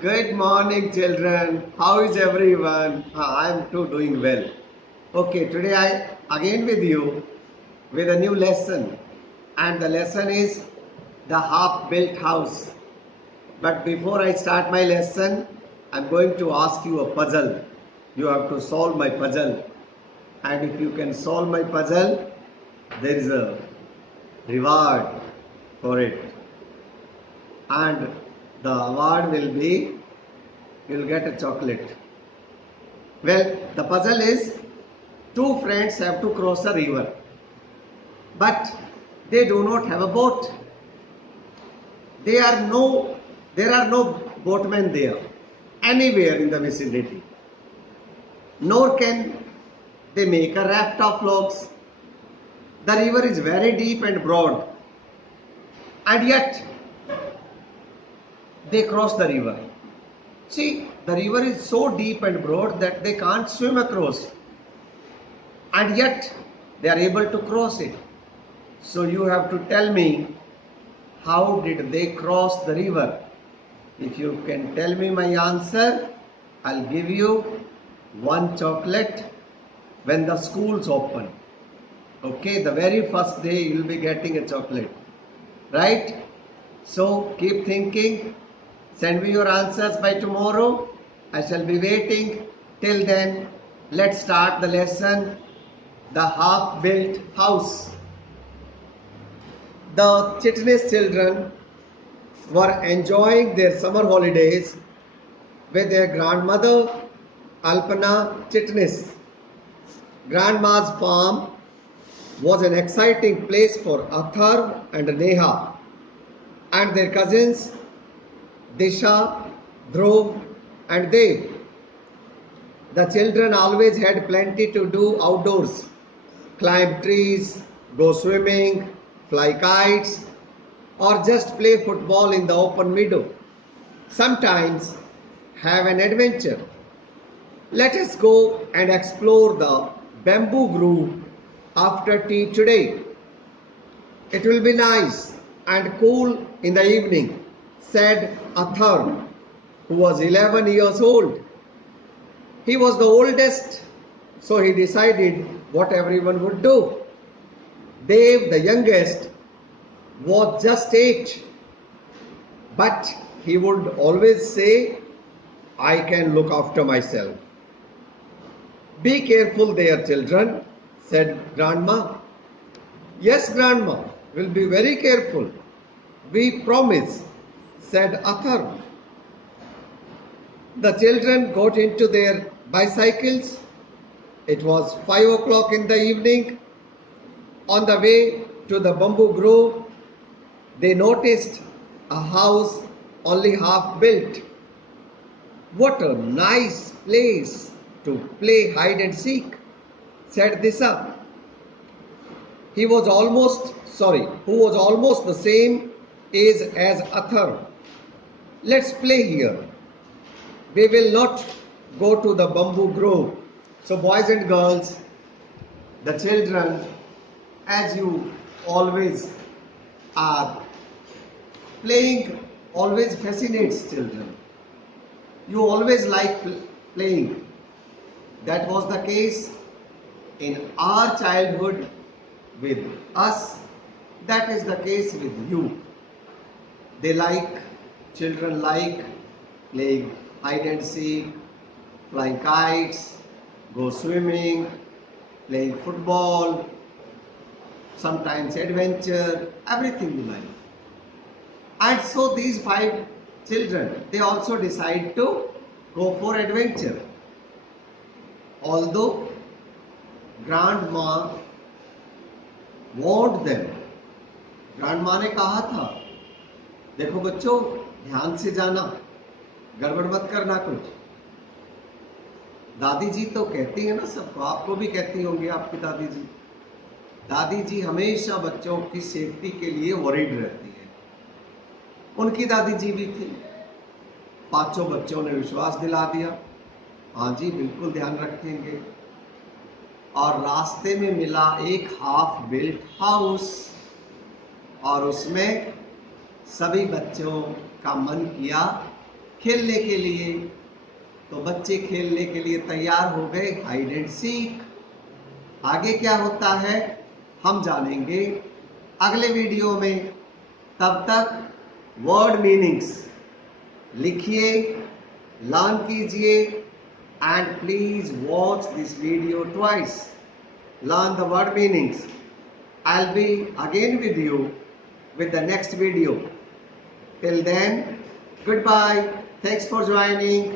Good morning, children. How is everyone? I am too doing well. Okay, today I again with you with a new lesson, and the lesson is the half-built house. But before I start my lesson, I'm going to ask you a puzzle. You have to solve my puzzle, and if you can solve my puzzle, there is a reward for it, and the award will be you'll get a chocolate. Well, the puzzle is two friends have to cross a river, but they do not have a boat. There are no, there are no boatmen there anywhere in the vicinity. Nor can they make a raft of logs. The river is very deep and broad, and yet they cross the river. See, the river is so deep and broad that they can't swim across, and yet they are able to cross it. So you have to tell me, how did they cross the river? If you can tell me my answer, I'll give you one chocolate when the schools open. Okay, the very first day you'll be getting a chocolate. Right? So keep thinking. Send me your answers by tomorrow. I shall be waiting. Till then, let's start the lesson. The half-built house. The Chitnis children were enjoying their summer holidays with their grandmother Alpana Chitnis. Grandma's farm was an exciting place for Athar and Neha and their cousins Disha, Dhruv and Dev. The children always had plenty to do outdoors: climb trees, go swimming, fly kites, or just play football in the open meadow. Sometimes have an adventure. Let us go and explore the bamboo grove after tea today. It will be nice and cool in the evening, said Athar, who was 11 years old. He was the oldest, so he decided what everyone would do. Dev, the youngest, was just 8, but he would always say, I can look after myself. Be careful there, children, said Grandma. Yes, Grandma, we'll be very careful. We promise, said Athar. The children got into their bicycles. It was 5 o'clock in the evening. On the way to the bamboo grove, they noticed a house only half built. What a nice place to play hide and seek, said Disha. Who was almost the same age as Athar. Let's play here. We will not go to the bamboo grove. So boys and girls, the children, as you always are, playing always fascinates children. You always like playing. That was the case in our childhood with us. That is the case with you. Children like playing hide and seek, flying kites, go swimming, playing football, sometimes adventure, everything you like. And so these 5 children, they also decide to go for adventure. Although grandma warned them, grandma ने कहा था, देखो बच्चों ध्यान से जाना, गड़बड़ मत करना कुछ. दादी जी तो कहती है ना सबको, आपको भी कहती होंगी आपकी दादी जी. दादी जी हमेशा बच्चों की सेफ्टी के लिए वरीड रहती है. उनकी दादी जी भी थी. 5 बच्चों ने विश्वास दिला दिया, हाँ जी बिल्कुल ध्यान रखेंगे. और रास्ते में मिला एक हाफ बिल्ट हाउस, और उसमें सभी बच्चों का मन किया खेलने के लिए। तो बच्चे खेलने के लिए तैयार हो गए, हाइड एंड सीक। आगे क्या होता है हम जानेंगे अगले वीडियो में। तब तक वर्ड मीनिंग्स लिखिए, लर्न कीजिए, and please watch this video twice. Learn the word meanings. I'll be again with you with the next video. Till then, goodbye. Thanks for joining.